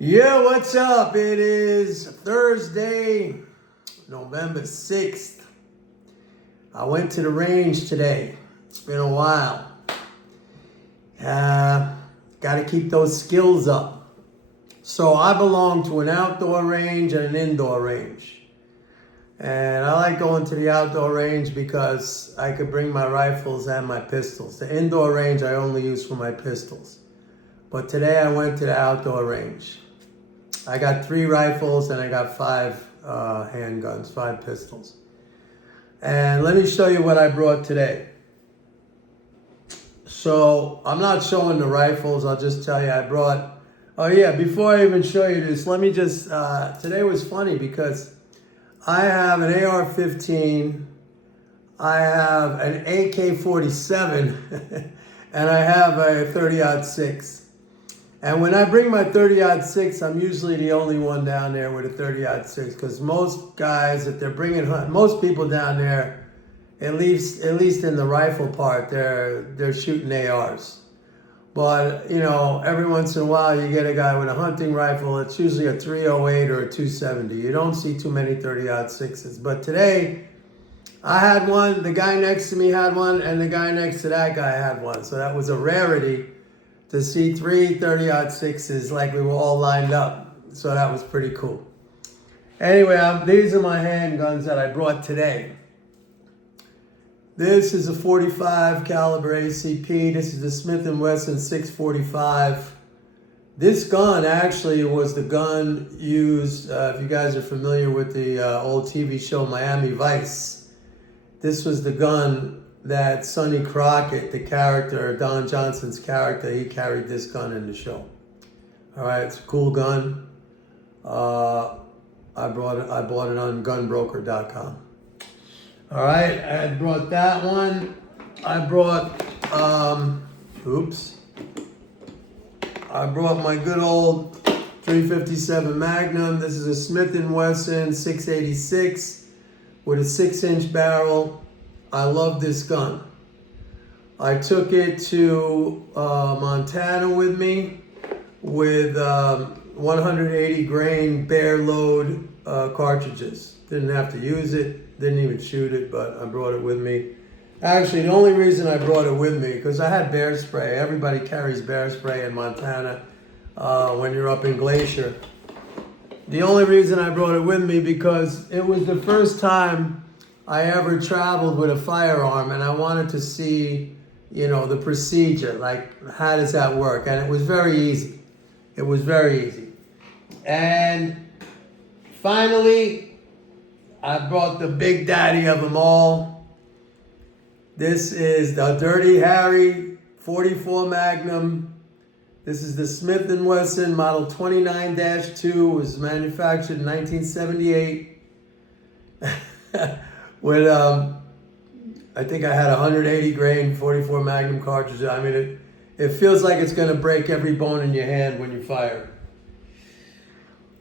Yeah, what's up? It is Thursday, November 6th. I went to the range today. It's been a while. Got to keep those skills up. So I belong to an outdoor range and an indoor range. And I like going to the outdoor range because I could bring my rifles and my pistols. The indoor range I only use for my pistols. But today I went to the outdoor range. I got 3 rifles and I got 5 handguns, 5 pistols. And let me show you what I brought today. So I'm not showing the rifles, I'll just tell you I brought, before I even show you this, let me just, today was funny because I have an AR-15, I have an AK-47, and I have a 30-06. And when I bring my 30-06, I'm usually the only one down there with a 30-06 because most guys, if they're bringing, most people down there, at least in the rifle part, they're shooting ARs. But, you know, every once in a while you get a guy with a hunting rifle. It's usually a 308 or a 270. You don't see too many 30-06s. But today, I had one, the guy next to me had one, and the guy next to that guy had one. So that was a rarity to see 3 30-06s like we were all lined up. So that was pretty cool. Anyway, these are my handguns that I brought today. This is a 45 caliber ACP. This is the Smith & Wesson 645. This gun actually was the gun used, if you guys are familiar with the old TV show Miami Vice. This was the gun that Sonny Crockett, the character, Don Johnson's character, he carried this gun in the show. All right, it's a cool gun. I bought it on gunbroker.com. All right, I brought that one. I brought, I brought my good old 357 Magnum. This is a Smith & Wesson 686 with a 6-inch barrel. I love this gun. I took it to Montana with me with 180 grain bare load cartridges. Didn't have to use it, didn't even shoot it, but I brought it with me. Actually, the only reason I brought it with me, because I had bear spray. Everybody carries bear spray in Montana when you're up in Glacier. The only reason I brought it with me because it was the first time I ever traveled with a firearm, and I wanted to see, you know, the procedure, like how does that work? And it was very easy. It was very easy. And finally, I brought the big daddy of them all. This is the Dirty Harry 44 Magnum. This is the Smith & Wesson model 29-2. It was manufactured in 1978. With, I think I had 180 grain 44 Magnum cartridge. I mean, it feels like it's going to break every bone in your hand when you fire.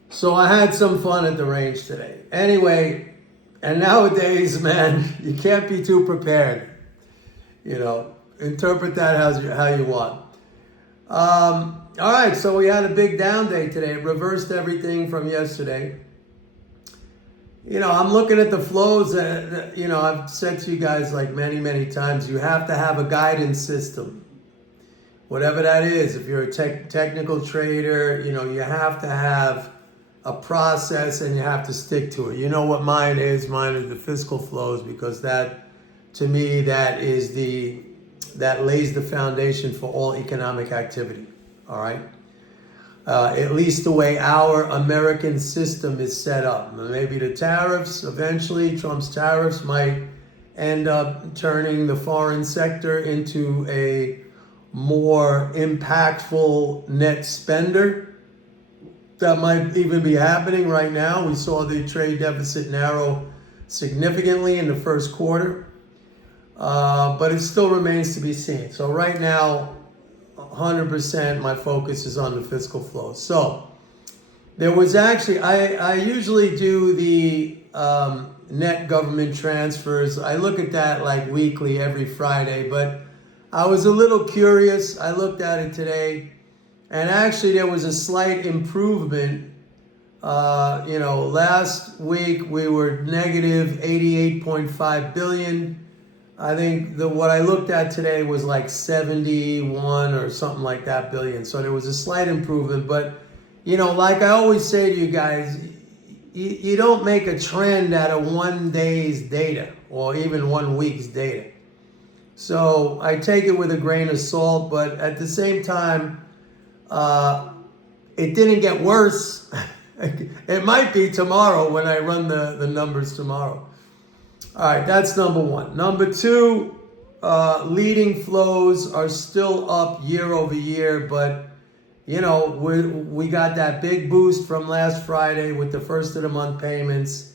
So I had some fun at the range today. Anyway, and nowadays, man, you can't be too prepared. You know, interpret that how you want. All right, so we had a big down day today. It reversed everything from yesterday. You know, I'm looking at the flows that, you know, I've said to you guys like many, many times, you have to have a guidance system. Whatever that is, if you're a technical trader, you know, you have to have a process and you have to stick to it. You know what mine is? Mine is the fiscal flows, because that, to me, that lays the foundation for all economic activity, all right? At least the way our American system is set up. Maybe the tariffs, eventually, Trump's tariffs might end up turning the foreign sector into a more impactful net spender. That might even be happening right now. We saw the trade deficit narrow significantly in the first quarter, but it still remains to be seen. So right now, 100% my focus is on the fiscal flow. So there was actually, I usually do the net government transfers. I look at that like weekly every Friday, but I was a little curious. I looked at it today. And actually there was a slight improvement. Last week we were negative 88.5 billion. I think what I looked at today was like 71 or something like that billion. So there was a slight improvement. But, like I always say to you guys, you don't make a trend out of 1 day's data or even 1 week's data. So I take it with a grain of salt, but at the same time, it didn't get worse. It might be tomorrow when I run the numbers tomorrow. All right, that's number one. Number two, leading flows are still up year over year, but we got that big boost from last Friday with the first of the month payments,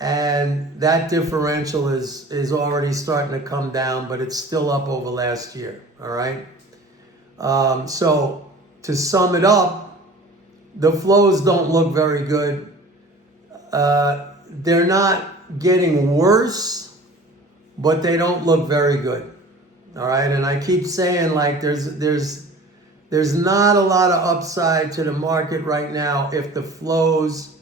and that differential is already starting to come down, but it's still up over last year. All right. So to sum it up, the flows don't look very good. They're not getting worse, but they don't look very good. All right, and I keep saying like there's not a lot of upside to the market right now if the flows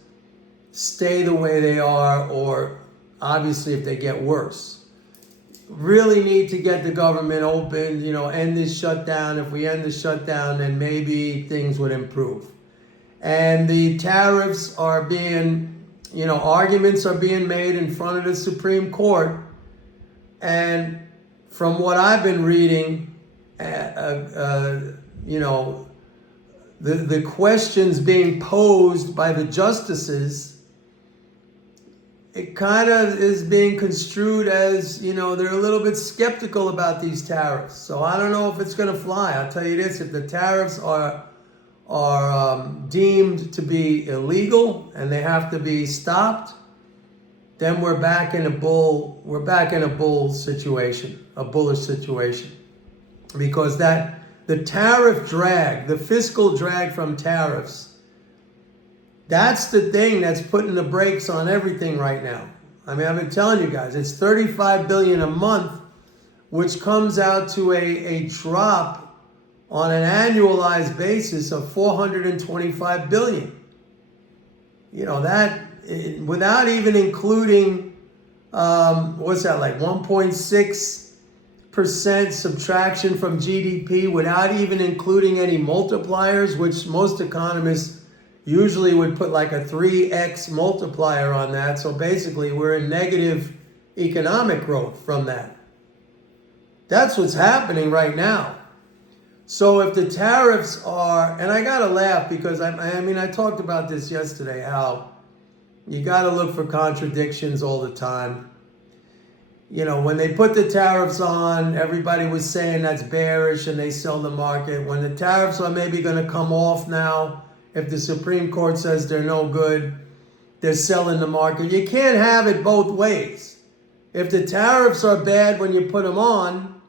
stay the way they are, or obviously if they get worse. Really need to get the government open, end this shutdown. If we end the shutdown, then maybe things would improve. And the tariffs are being, arguments are being made in front of the Supreme Court. And from what I've been reading, the questions being posed by the justices, it kind of is being construed as, they're a little bit skeptical about these tariffs. So I don't know if it's going to fly. I'll tell you this, if the tariffs are deemed to be illegal and they have to be stopped, then we're back in a bull situation, a bullish situation. Because the tariff drag, the fiscal drag from tariffs, that's the thing that's putting the brakes on everything right now. I mean, I've been telling you guys, it's 35 billion a month, which comes out to a drop on an annualized basis of 425 billion. That without even including, what's that, like 1.6% subtraction from GDP, without even including any multipliers, which most economists usually would put like a 3x multiplier on that. So basically we're in negative economic growth from that. That's what's happening right now. So if the tariffs are, and I gotta laugh because I talked about this yesterday, how you gotta look for contradictions all the time. When they put the tariffs on, everybody was saying that's bearish and they sell the market. When the tariffs are maybe gonna come off now, if the Supreme Court says they're no good, they're selling the market. You can't have it both ways. If the tariffs are bad when you put them on,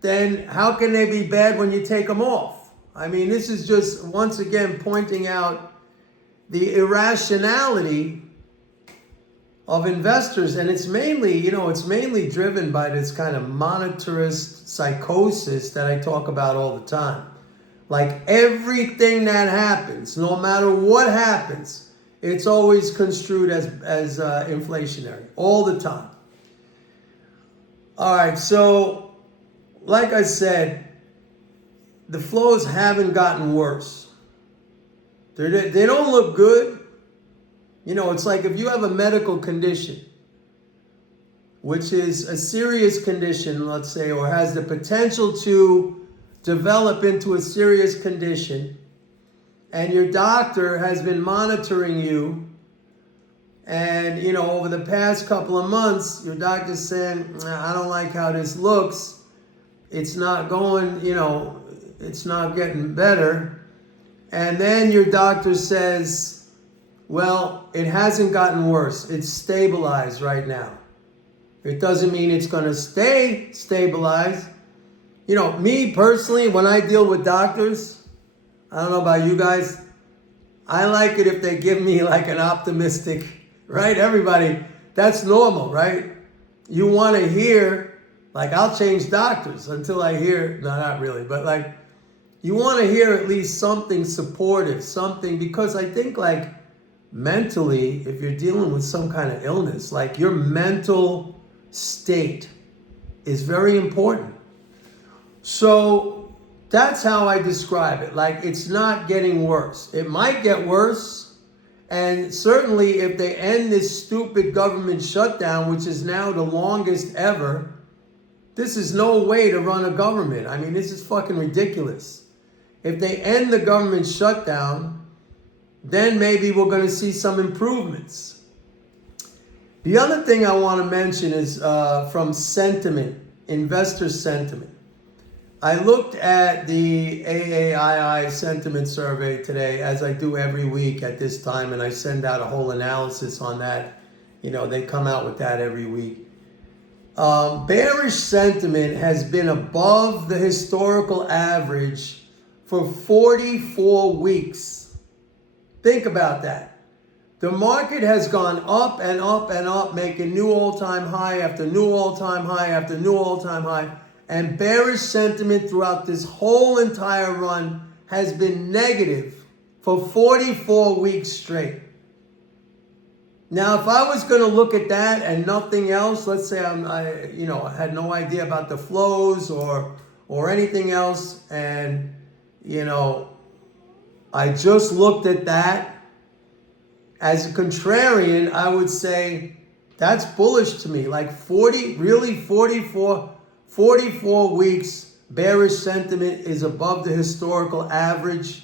then how can they be bad when you take them off? I mean, this is just, once again, pointing out the irrationality of investors. And it's mainly driven by this kind of monetarist psychosis that I talk about all the time. Like everything that happens, no matter what happens, it's always construed as inflationary all the time. All right, so like I said, the flows haven't gotten worse. They don't look good. It's like if you have a medical condition, which is a serious condition, let's say, or has the potential to develop into a serious condition, and your doctor has been monitoring you, and over the past couple of months, your doctor's saying, I don't like how this looks. It's not going, it's not getting better. And then your doctor says, well, it hasn't gotten worse. It's stabilized right now. It doesn't mean it's going to stay stabilized. Me personally, when I deal with doctors, I don't know about you guys, I like it if they give me like an optimistic, right? Everybody, that's normal, right? You want to hear, like I'll change doctors until I hear, no, not really, but like You want to hear at least something supportive, something, because I think like mentally, if you're dealing with some kind of illness, like your mental state is very important. So that's how I describe it. Like, it's not getting worse. It might get worse. And certainly if they end this stupid government shutdown, which is now the longest ever, this is no way to run a government. I mean, this is fucking ridiculous. If they end the government shutdown, then maybe we're going to see some improvements. The other thing I want to mention is from sentiment, investor sentiment. I looked at the AAII sentiment survey today, as I do every week at this time, and I send out a whole analysis on that. You know, they come out with that every week. Bearish sentiment has been above the historical average for 44 weeks. Think about that. The market has gone up and up and up, making new all-time high after new all-time high after new all-time high. And bearish sentiment throughout this whole entire run has been negative for 44 weeks straight. Now, if I was going to look at that and nothing else, let's say I had no idea about the flows or anything else, and I just looked at that as a contrarian, I would say that's bullish to me. Like 44 weeks bearish sentiment is above the historical average.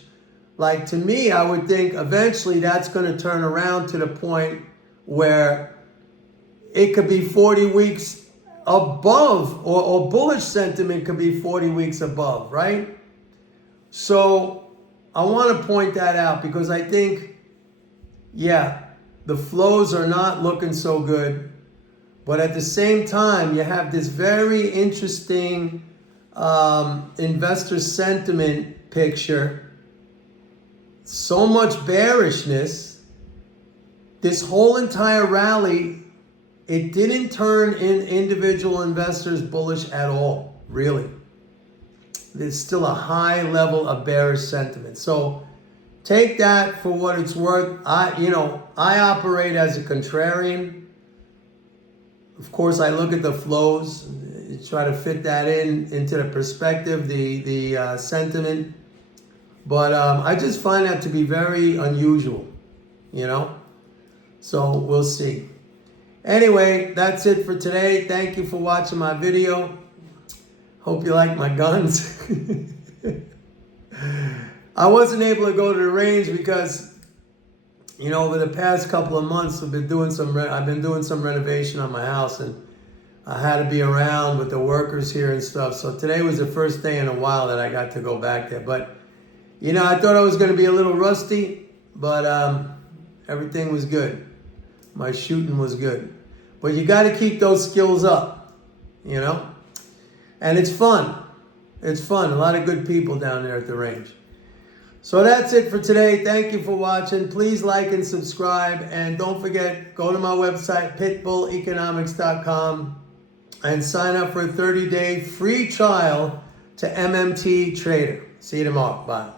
Like, to me, I would think eventually that's going to turn around to the point where it could be 40 weeks above, or bullish sentiment could be 40 weeks above, right? So I want to point that out because I think, yeah, the flows are not looking so good. But at the same time, you have this very interesting investor sentiment picture. So much bearishness. This whole entire rally, it didn't turn in individual investors bullish at all, really. There's still a high level of bearish sentiment. So take that for what it's worth. I operate as a contrarian. Of course, I look at the flows, try to fit that into the perspective, the sentiment. But I just find that to be very unusual, So we'll see. Anyway, that's it for today. Thank you for watching my video. Hope you like my guns. I wasn't able to go to the range because, over the past couple of months, I've been doing some renovation on my house, and I had to be around with the workers here and stuff. So today was the first day in a while that I got to go back there. But, I thought I was going to be a little rusty, but everything was good. My shooting was good. But you got to keep those skills up, And it's fun. It's fun. A lot of good people down there at the range. So that's it for today. Thank you for watching. Please like and subscribe. And don't forget, go to my website, pitbulleconomics.com, and sign up for a 30-day free trial to MMT Trader. See you tomorrow. Bye.